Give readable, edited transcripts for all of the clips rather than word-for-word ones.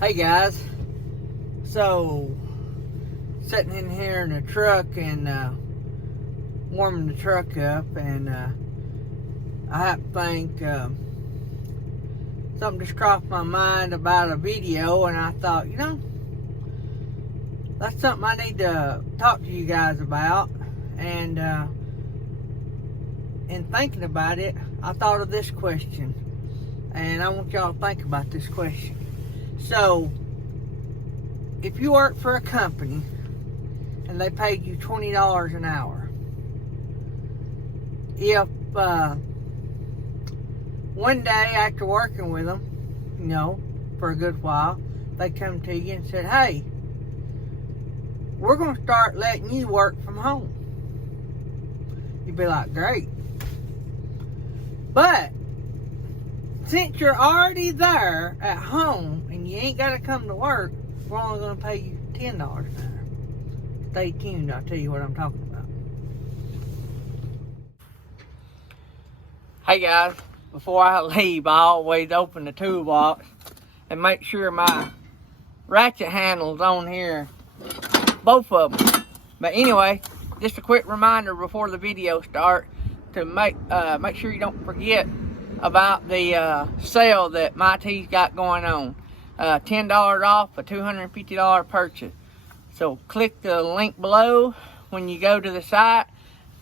Hey guys, so sitting in here in the truck and warming the truck up, and I have to think something just crossed my mind about a video, and I thought, that's something I need to talk to you guys about. And in thinking about it, I thought of this question, and I want y'all to think about this question. So, if you work for a company and they paid you $20 an hour, if one day after working with them, for a good while, they come to you and said, hey, we're going to start letting you work from home. You'd be like, great. But since you're already there at home and you ain't got to come to work, we're only going to pay you $10 an hour. Stay tuned, I'll tell you what I'm talking about. Hey guys, before I leave, I always open the toolbox and make sure my ratchet handle's on here, both of them. But anyway, just a quick reminder before the video starts to make sure you don't forget about the sale that Mytee's got going on. $10 off a $250 purchase. So click the link below when you go to the site,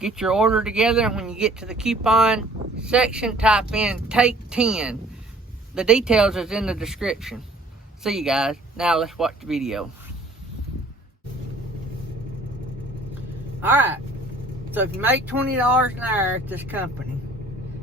get your order together, and when you get to the coupon section, type in take 10. The details is in the description. See you guys. Now let's watch the video. Alright, so if you make $20 an hour at this company,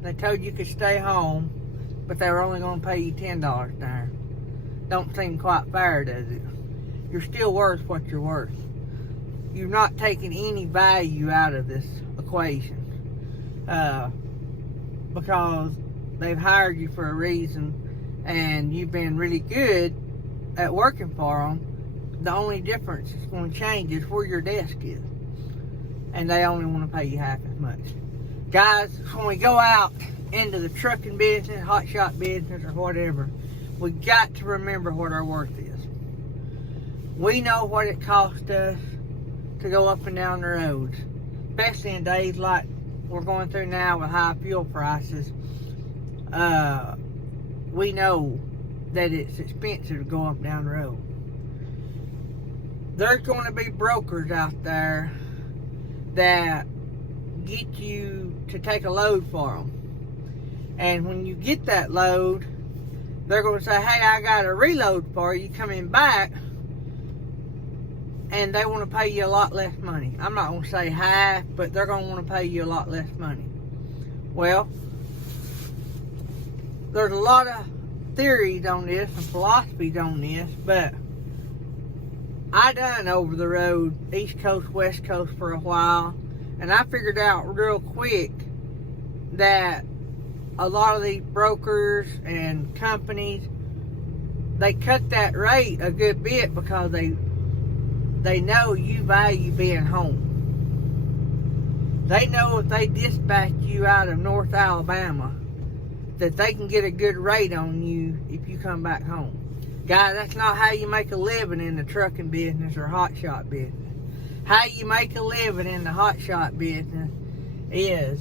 they told you could stay home, but they were only going to pay you $10 an hour. Don't seem quite fair, does it? You're still worth what you're worth. You're not taking any value out of this equation, because they've hired you for a reason, and you've been really good at working for them. The only difference that's going to change is where your desk is, and they only want to pay you half as much. Guys, when we go out into the trucking business, hotshot business, or whatever, we got to remember what our worth is. We know what it costs us to go up and down the roads, especially in days like we're going through now with high fuel prices. We know that it's expensive to go up and down the road. There's going to be brokers out there that get you to take a load for them, and when you get that load, they're going to say, hey, I got a reload for you coming back, and they want to pay you a lot less money. I'm not going to say half, but they're going to want to pay you a lot less money. Well, there's a lot of theories on this and philosophies on this, but I done over the road, East Coast, West Coast for a while, and I figured out real quick that a lot of these brokers and companies, they cut that rate a good bit because they know you value being home. They know if they dispatch you out of North Alabama, that they can get a good rate on you if you come back home. Guys, that's not how you make a living in the trucking business or hotshot business. How you make a living in the hotshot business is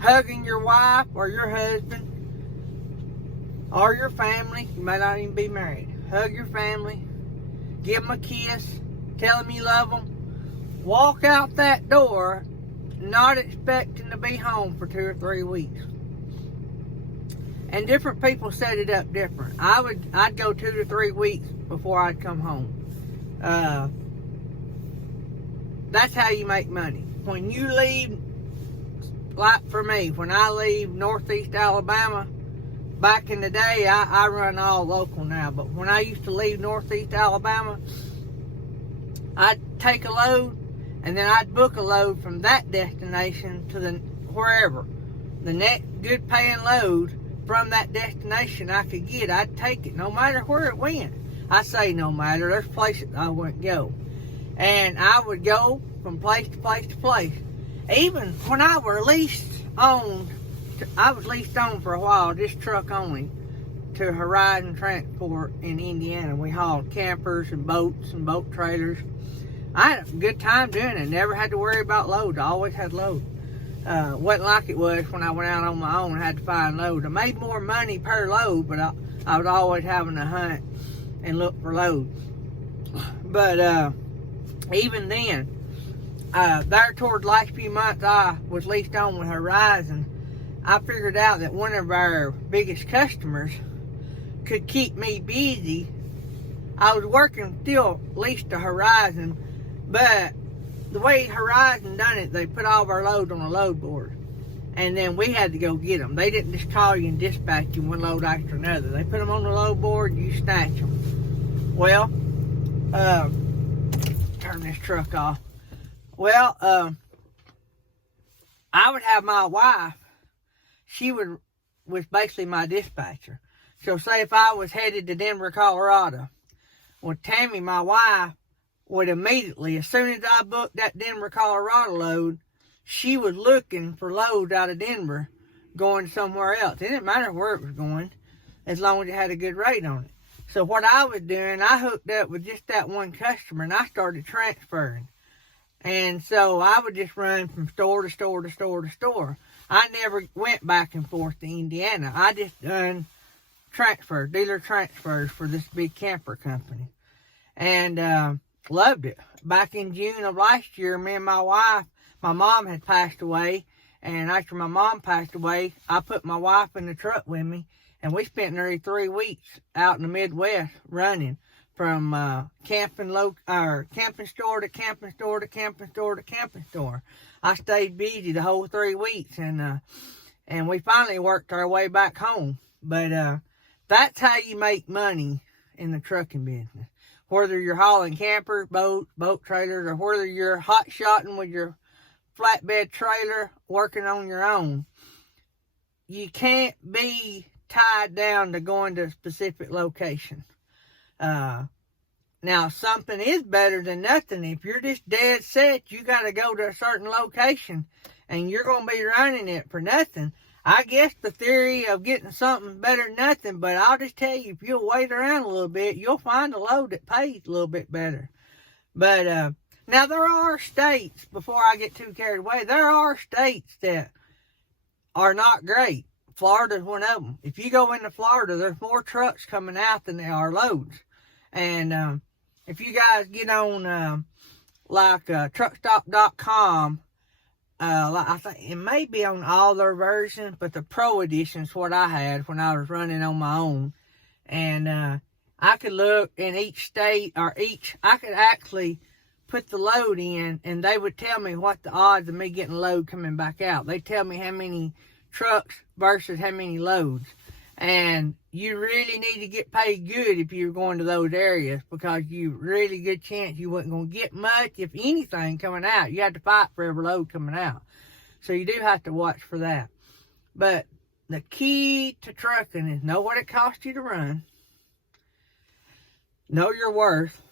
hugging your wife or your husband or your family. You may not even be married. Hug your family, give them a kiss, tell them you love them, walk out that door not expecting to be home for 2 or 3 weeks. And different people set it up different. I'd go 2 to 3 weeks before I'd come home. That's how you make money. When you leave, like for me, when I leave Northeast Alabama, back in the day, I run all local now, but when I used to leave Northeast Alabama, I'd take a load, and then I'd book a load from that destination to wherever. The next good paying load from that destination I could get, I'd take it, no matter where it went. I say no matter, there's places I wouldn't go. And I would go from place to place to place. Even when I was leased owned, I was leased on for a while, just truck only. to Horizon Transport in Indiana. We hauled campers and boats and boat trailers. I had a good time doing it. Never had to worry about loads. I always had loads. Wasn't like it was when I went out on my own and had to find loads. I made more money per load, but I was always having to hunt and look for loads. But even then, there toward the last few months I was leased on with Horizon, I figured out that one of our biggest customers could keep me busy. I was working still leased to Horizon, but the way Horizon done it, they put all of our loads on a load board, and then we had to go get them. They didn't just call you and dispatch you one load after another. They put them on the load board, you snatch them. Well, turn this truck off. Well, I would have my wife. She was basically my dispatcher. So say if I was headed to Denver, Colorado, well, Tammy, my wife, would immediately, as soon as I booked that Denver, Colorado load, she was looking for loads out of Denver going somewhere else. It didn't matter where it was going, as long as it had a good rate on it. So what I was doing, I hooked up with just that one customer, and I started transferring. And so I would just run from store to store to store to store. I never went back and forth to Indiana. I just done dealer transfers for this big camper company. And loved it. Back in June of last year, me and my wife, my mom had passed away. And after my mom passed away, I put my wife in the truck with me. And we spent nearly 3 weeks out in the Midwest running from camping store to camping store to camping store to camping store. I stayed busy the whole 3 weeks, and we finally worked our way back home. But that's how you make money in the trucking business. Whether you're hauling campers, boat trailers, or whether you're hot-shotting with your flatbed trailer, working on your own, you can't be tied down to going to a specific location. Now, something is better than nothing. If you're just dead set, you got to go to a certain location, and you're going to be running it for nothing. I guess the theory of getting something better than nothing, but I'll just tell you, if you'll wait around a little bit, you'll find a load that pays a little bit better. But now there are states, before I get too carried away, there are states that are not great. Florida's one of them. If you go into Florida, there's more trucks coming out than there are loads. And if you guys get on truckstop.com, I think it may be on all their versions, but the Pro Edition is what I had when I was running on my own. And I could look in each state, I could actually put the load in, and they would tell me what the odds of me getting a load coming back out. They tell me how many trucks versus how many loads. And you really need to get paid good if you're going to those areas, because you really good chance you wasn't going to get much, if anything, coming out. You have to fight for every load coming out. So you do have to watch for that. But the key to trucking is know what it costs you to run. Know your worth.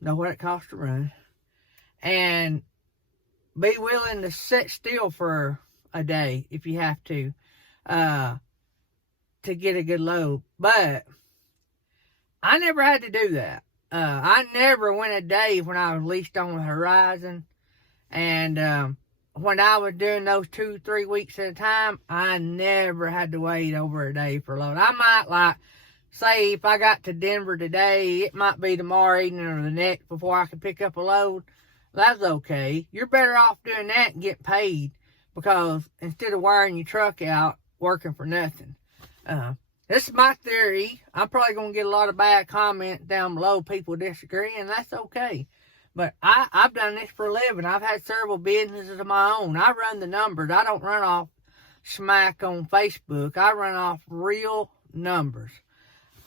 Know what it costs to run. And be willing to sit still for a day if you have to get a good load. But I never had to do that. I never went a day when I was leased on with Horizon. And when I was doing those 2-3 weeks at a time, I never had to wait over a day for a load. I might, say if I got to Denver today, it might be tomorrow evening or the next before I could pick up a load. That's okay. You're better off doing that and get paid, because instead of wearing your truck out working for nothing. This is my theory. I'm probably going to get a lot of bad comments down below. People disagree, and that's okay. But I've done this for a living. I've had several businesses of my own. I run the numbers. I don't run off smack on Facebook. I run off real numbers.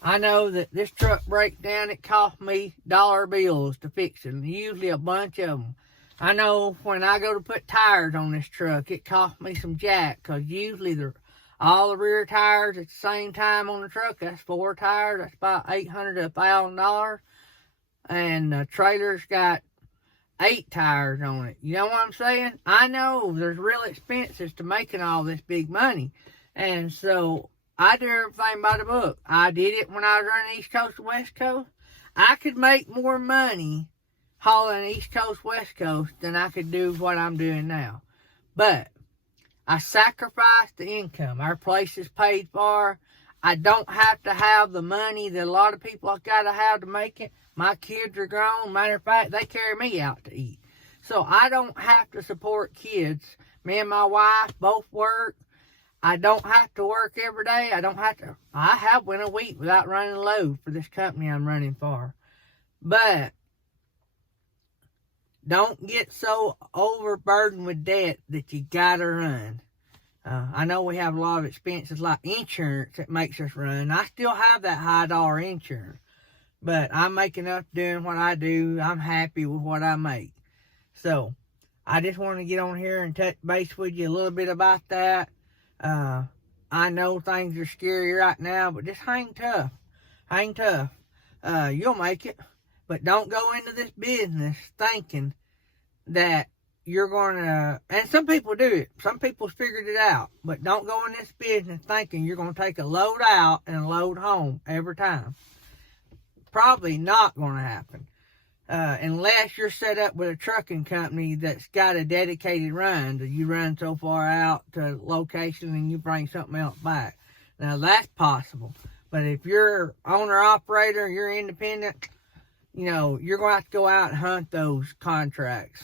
I know that this truck breakdown, it cost me dollar bills to fix it, and usually a bunch of them. I know when I go to put tires on this truck, it cost me some jack, because usually all the rear tires at the same time on the truck, that's 4 tires, that's about $800 to $1,000. And the trailer's got 8 tires on it. You know what I'm saying? I know there's real expenses to making all this big money. And so I do everything by the book. I did it when I was running East Coast to West Coast. I could make more money hauling East Coast, West Coast than I could do what I'm doing now. But I sacrificed the income. Our place is paid for. I don't have to have the money that a lot of people have got to have to make it. My kids are grown. Matter of fact, they carry me out to eat. So I don't have to support kids. Me and my wife both work. I don't have to work every day. I have went a week without running a load for this company I'm running for. But don't get so overburdened with debt that you gotta run. I know we have a lot of expenses like insurance that makes us run. I still have that high dollar insurance. But I'm making up doing what I do. I'm happy with what I make. So, I just want to get on here and touch base with you a little bit about that. I know things are scary right now, but just hang tough. Hang tough. You'll make it. But don't go into this business thinking that you're going to, and some people do it. Some people figured it out. But don't go in this business thinking you're going to take a load out and a load home every time. Probably not going to happen. Unless you're set up with a trucking company that's got a dedicated run that you run so far out to location and you bring something else back. Now that's possible. But if you're owner operator, you're independent, you know, you're going to have to go out and hunt those contracts.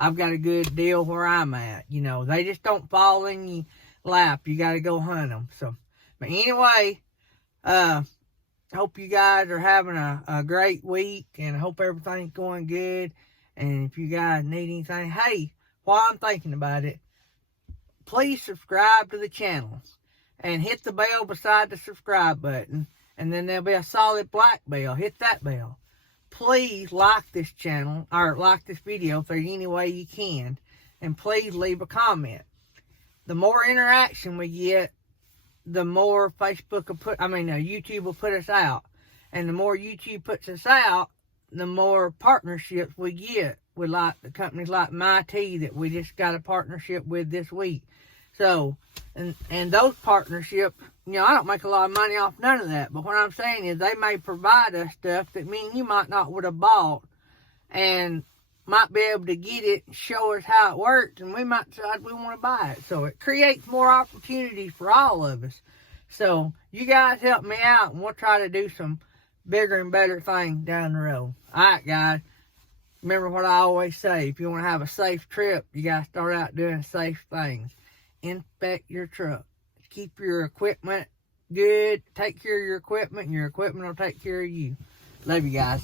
I've got a good deal where I'm at. You know, they just don't fall in your lap. You got to go hunt them. So, but anyway, hope you guys are having a great week, and I hope everything's going good. And if you guys need anything, hey, while I'm thinking about it, please subscribe to the channel and hit the bell beside the subscribe button, and then there'll be a solid black bell. Hit that bell. Please like this channel, or like this video if there's any way you can, and please leave a comment. The more interaction we get, the more Facebook will YouTube will put us out. And the more YouTube puts us out, the more partnerships we get with like the companies like Mytee that we just got a partnership with this week. So, and those partnerships, you know, I don't make a lot of money off none of that. But what I'm saying is they may provide us stuff that me and you might not would have bought, and might be able to get it and show us how it works, and we might decide we want to buy it. So it creates more opportunities for all of us. So you guys help me out, and we'll try to do some bigger and better things down the road. Alright guys, remember what I always say, if you want to have a safe trip, you got to start out doing safe things. Inspect your truck. Keep your equipment good. Take care of your equipment, and your equipment will take care of you. Love you guys.